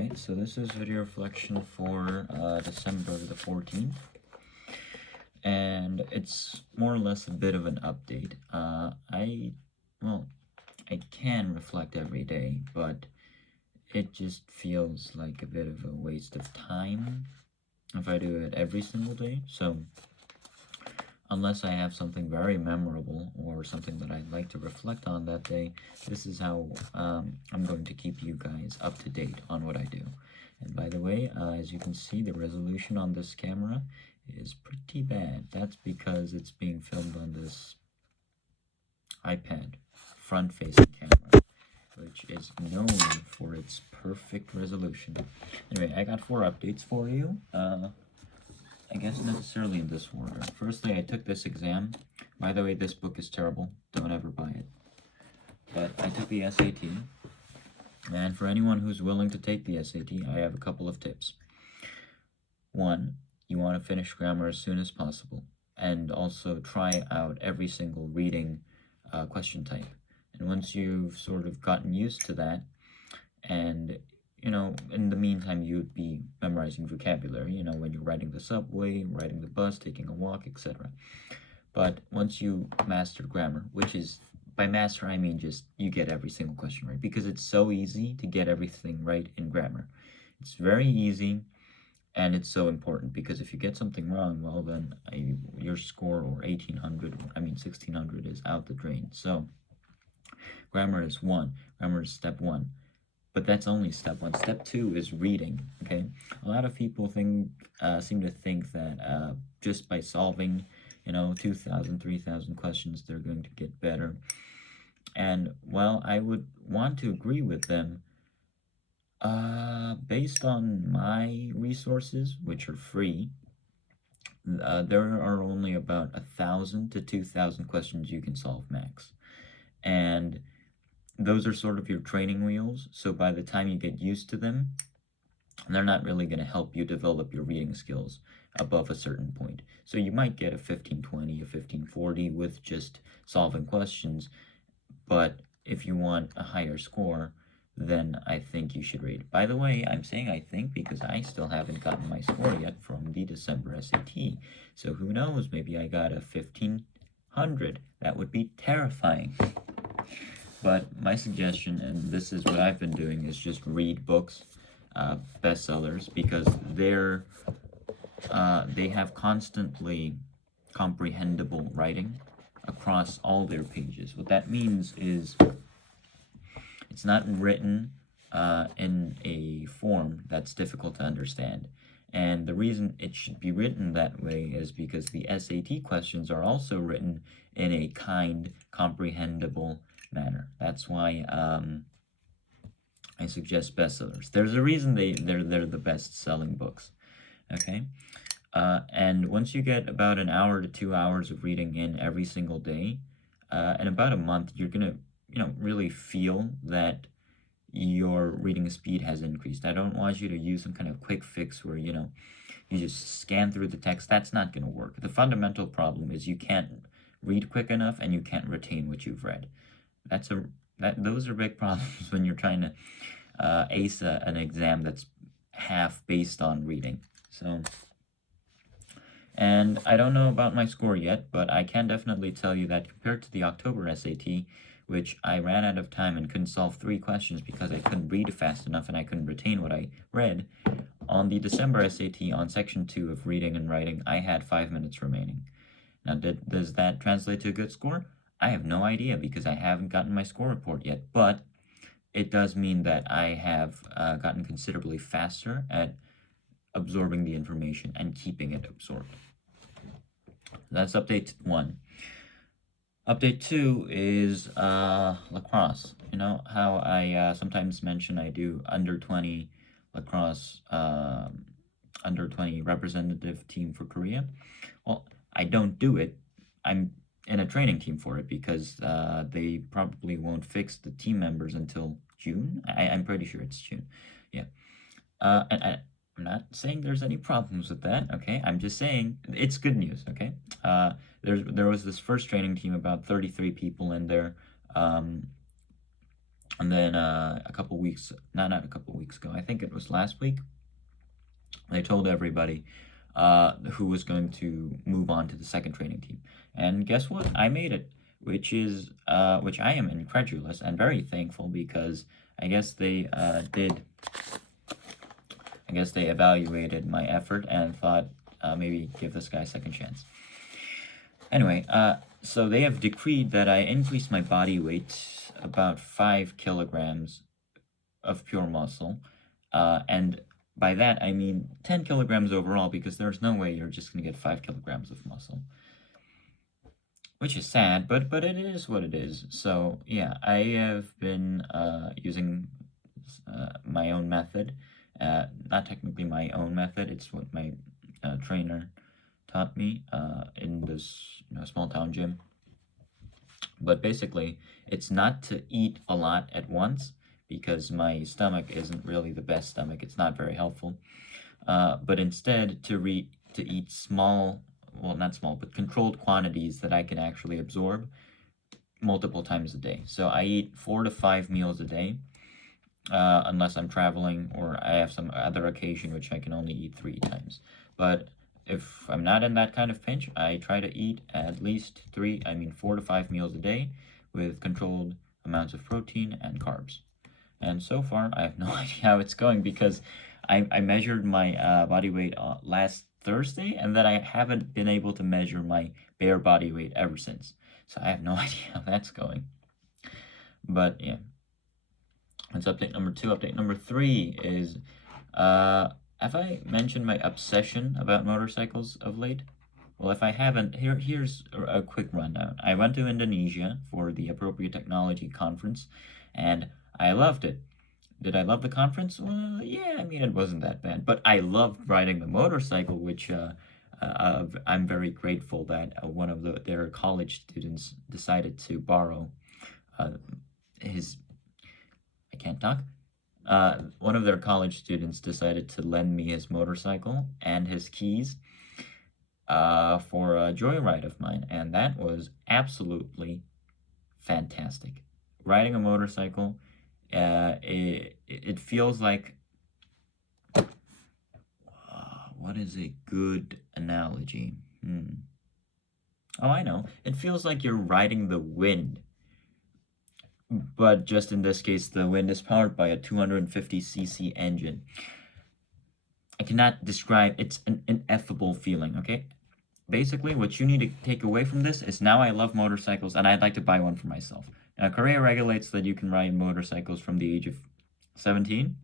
Alright, so this is video reflection for December the 14th, and it's more or less a bit of an update. I can reflect every day, but it just feels like a bit of a waste of time if I do it every single day. So unless I have something very memorable or something that I'd like to reflect on that day, this is how I'm going to keep you guys up to date on what I do. And by the way, as you can see, the resolution on this camera is pretty bad. That's because it's being filmed on this iPad front-facing camera, which is known for its perfect resolution. Anyway, I got 4 updates for you. I guess necessarily in this order. Firstly, I took this exam. By the way, this book is terrible. Don't ever buy it. But I took the SAT. And for anyone who's willing to take the SAT, I have a couple of tips. 1, you want to finish grammar as soon as possible. And also try out every single reading question type. And once you've sort of gotten used to that, and in the meantime, you'd be memorizing vocabulary, when you're riding the subway, riding the bus, taking a walk, etc. But once you master grammar, which is, by master, I mean just you get every single question right, because it's so easy to get everything right in grammar. It's very easy, and it's so important, because if you get something wrong, well, then your score, or 1600, is out the drain. So grammar is step 1. But that's only step 1. Step 2 is reading, okay? A lot of people seem to think that just by solving, 2,000, 3,000 questions, they're going to get better. And, well, I would want to agree with them. Based on my resources, which are free, there are only about 1,000 to 2,000 questions you can solve max. And those are sort of your training wheels, so by the time you get used to them, they're not really going to help you develop your reading skills above a certain point. So you might get a 1520, a 1540 with just solving questions, but if you want a higher score, then I think you should read. By the way, I'm saying I think because I still haven't gotten my score yet from the December SAT. So who knows, maybe I got a 1500. That would be terrifying. But my suggestion, and this is what I've been doing, is just read books, bestsellers, because they have constantly comprehensible writing across all their pages. What that means is it's not written in a form that's difficult to understand. And the reason it should be written that way is because the SAT questions are also written in a kind, comprehensible manner. That's why I suggest bestsellers. There's a reason they're the best-selling books. Okay, and once you get about an hour to 2 hours of reading in every single day, in about a month, you're gonna really feel that your reading speed has increased. I don't want you to use some kind of quick fix where you just scan through the text. That's not gonna work. The fundamental problem is you can't read quick enough and you can't retain what you've read. Those are big problems when you're trying to ace an exam that's half based on reading. So, and I don't know about my score yet, but I can definitely tell you that compared to the October SAT, which I ran out of time and couldn't solve 3 questions because I couldn't read fast enough and I couldn't retain what I read, on the December SAT on section 2 of reading and writing, I had 5 minutes remaining. Now, does that translate to a good score? I have no idea because I haven't gotten my score report yet, but it does mean that I have gotten considerably faster at absorbing the information and keeping it absorbed. That's update 1. Update 2 is lacrosse. You know how I sometimes mention I do under 20 lacrosse, under 20 representative team for Korea? Well, I don't do it. I'm in a training team for it because they probably won't fix the team members until June. I'm pretty sure it's June. Yeah. And I'm not saying there's any problems with that, okay? I'm just saying it's good news, okay? There was this first training team, about 33 people in there. And then a couple weeks, not a couple weeks ago, I think it was last week, they told everybody who was going to move on to the second training team. And guess what? I made it, which I am incredulous and very thankful, because I guess they evaluated my effort and thought maybe give this guy a second chance. Anyway, so they have decreed that I increase my body weight about 5 kilograms of pure muscle, and by that I mean 10 kilograms overall, because there's no way you're just going to get 5 kilograms of muscle. Which is sad, but it is what it is. So yeah, I have been using my own method. Not technically my own method, it's what my trainer taught me in this small town gym. But basically, it's not to eat a lot at once, because my stomach isn't really the best stomach. It's not very helpful. But instead to eat small, well, not small, but controlled quantities that I can actually absorb multiple times a day. So I eat 4 to 5 meals a day, unless I'm traveling or I have some other occasion which I can only eat 3 times. But if I'm not in that kind of pinch, I try to eat at least 4 to 5 meals a day with controlled amounts of protein and carbs. And so far, I have no idea how it's going, because I measured my body weight last Thursday, and then I haven't been able to measure my bare body weight ever since. So I have no idea how that's going. But yeah, that's update number 2. Update number 3 is, have I mentioned my obsession about motorcycles of late? Well, if I haven't, here's a quick rundown. I went to Indonesia for the Appropriate Technology Conference, and I loved it. Did I love the conference? Well, yeah, I mean, it wasn't that bad. But I loved riding the motorcycle, which I'm very grateful that one of their college students decided to borrow his... I can't talk. One of their college students decided to lend me his motorcycle and his keys for a joyride of mine, and that was absolutely fantastic. Riding a motorcycle, it feels like, what is a good analogy? Oh, I know. It feels like you're riding the wind. But just in this case, the wind is powered by a 250cc engine. I cannot describe, it's an ineffable feeling, okay? Basically, what you need to take away from this is, now I love motorcycles and I'd like to buy one for myself. Now, Korea regulates that you can ride motorcycles from the age of 17.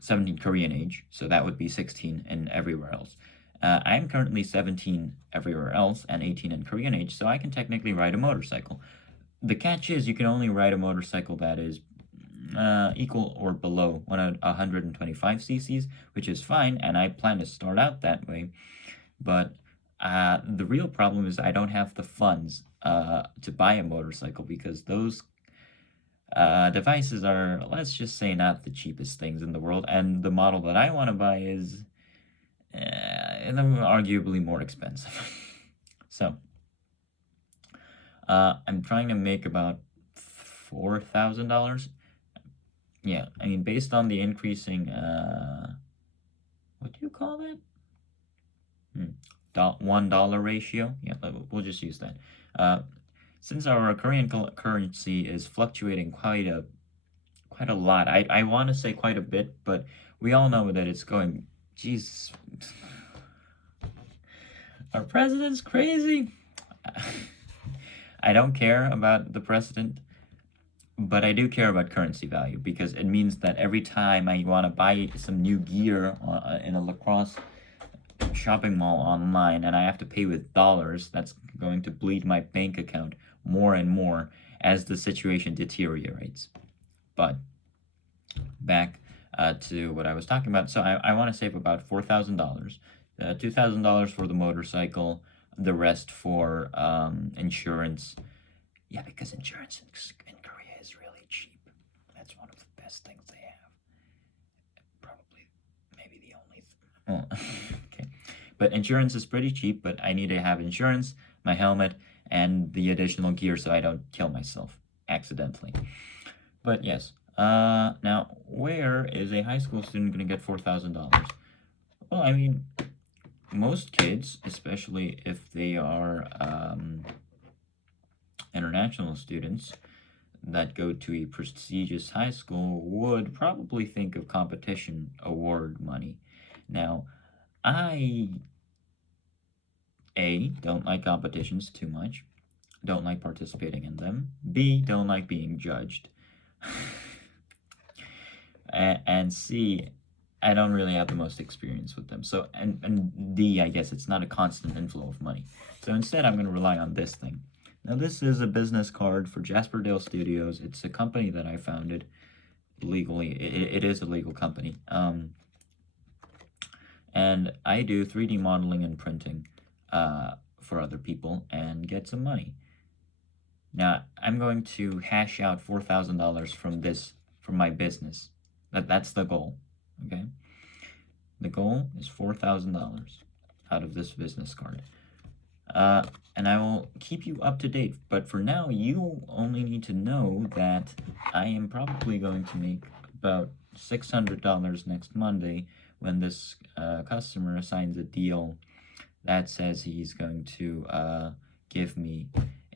17 Korean age, so that would be 16 in everywhere else. I'm currently 17 everywhere else and 18 in Korean age, so I can technically ride a motorcycle. The catch is, you can only ride a motorcycle that is equal or below 125 cc's, which is fine, and I plan to start out that way. But the real problem is I don't have the funds to buy a motorcycle, because those devices are, let's just say, not the cheapest things in the world, and the model that I want to buy is arguably more expensive. So I'm trying to make about $4,000. Yeah, I mean, based on the increasing, what do you call that? $1 ratio. Yeah, we'll just use that. Since our Korean currency is fluctuating quite a lot, I want to say quite a bit, but we all know that it's going, Jesus, our president's crazy. I don't care about the president, but I do care about currency value, because it means that every time I want to buy some new gear in a lacrosse shopping mall online, and I have to pay with dollars, that's going to bleed my bank account more and more as the situation deteriorates. But back to what I was talking about. So I want to save about $4,000, $2,000 for the motorcycle, the rest for insurance. Yeah, because insurance in Korea is really cheap. That's one of the best things they have. Probably, maybe the only okay. But insurance is pretty cheap, but I need to have insurance, my helmet, and the additional gear so I don't kill myself. accidentally. But yes, now where is a high school student going to get $4,000? Well, I mean, most kids, especially if they are international students that go to a prestigious high school, would probably think of competition award money. Now, I don't like competitions too much, don't like participating in them. B, don't like being judged. And C, I don't really have the most experience with them. So, and D, I guess it's not a constant inflow of money. So instead, I'm going to rely on this thing. Now, this is a business card for Jasperdale Studios. It's a company that I founded legally. It is a legal company. And I do 3D modeling and printing for other people and get some money. Now, I'm going to hash out $4,000 from my business. That's the goal, okay? The goal is $4,000 out of this business card. And I will keep you up to date, but for now, you only need to know that I am probably going to make about $600 next Monday when this customer signs a deal that says he's going to give me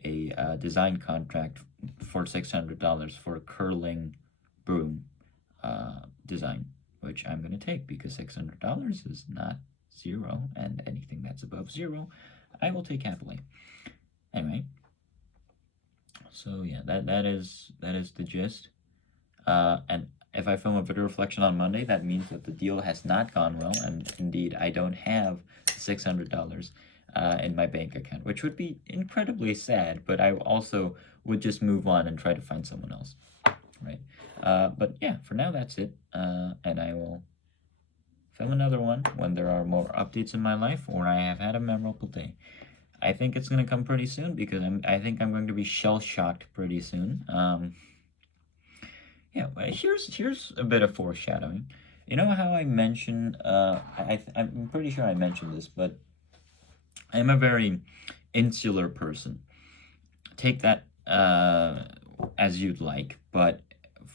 a design contract for $600 for a curling broom design, which I'm going to take because $600 is not zero, and anything that's above zero, I will take happily. Anyway, so yeah, that is the gist. And if I film a video reflection on Monday, that means that the deal has not gone well, and indeed, I don't have $600 in my bank account, which would be incredibly sad, but I also would just move on and try to find someone else, right? But yeah, for now, that's it, and I will film another one when there are more updates in my life or I have had a memorable day. I think it's going to come pretty soon because I think I'm going to be shell-shocked pretty soon. Yeah, here's a bit of foreshadowing. You know how I mentioned, I'm pretty sure I mentioned this, but I'm a very insular person. Take that as you'd like, but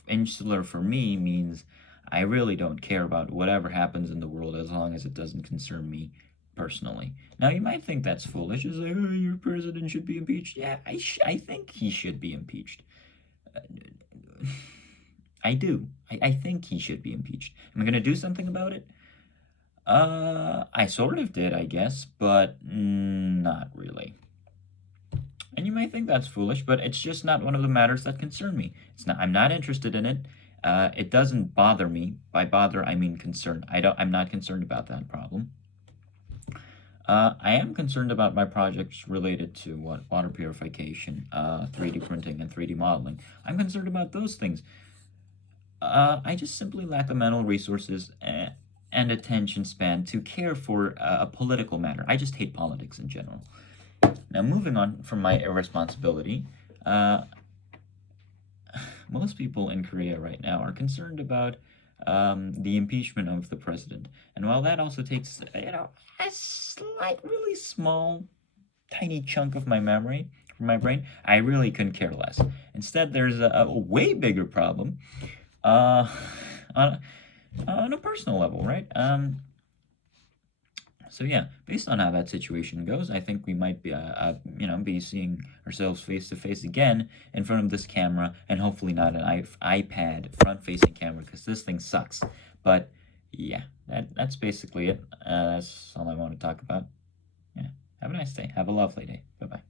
insular for me means I really don't care about whatever happens in the world as long as it doesn't concern me personally. Now, you might think that's foolish. It's like, oh, your president should be impeached. Yeah, I think he should be impeached. I do. I think he should be impeached. Am I going to do something about it? I sort of did, I guess, but not really. And you might think that's foolish, but it's just not one of the matters that concern me. I'm not interested in it. It doesn't bother me. By bother, I mean concern. I'm not concerned about that problem. I am concerned about my projects related to water purification, 3D printing, and 3D modeling. I'm concerned about those things. I just simply lack the mental resources and attention span to care for a political matter. I just hate politics in general. Now, moving on from my irresponsibility, most people in Korea right now are concerned about the impeachment of the president. And while that also takes, a slight, really small, tiny chunk of my memory from my brain, I really couldn't care less. Instead, there's a way bigger problem on a personal level, right? So yeah, based on how that situation goes, I think we might be, be seeing ourselves face to face again in front of this camera, and hopefully not an iPad front-facing camera, because this thing sucks. But yeah, that's basically it. That's all I want to talk about. Yeah, have a nice day. Have a lovely day. Bye-bye.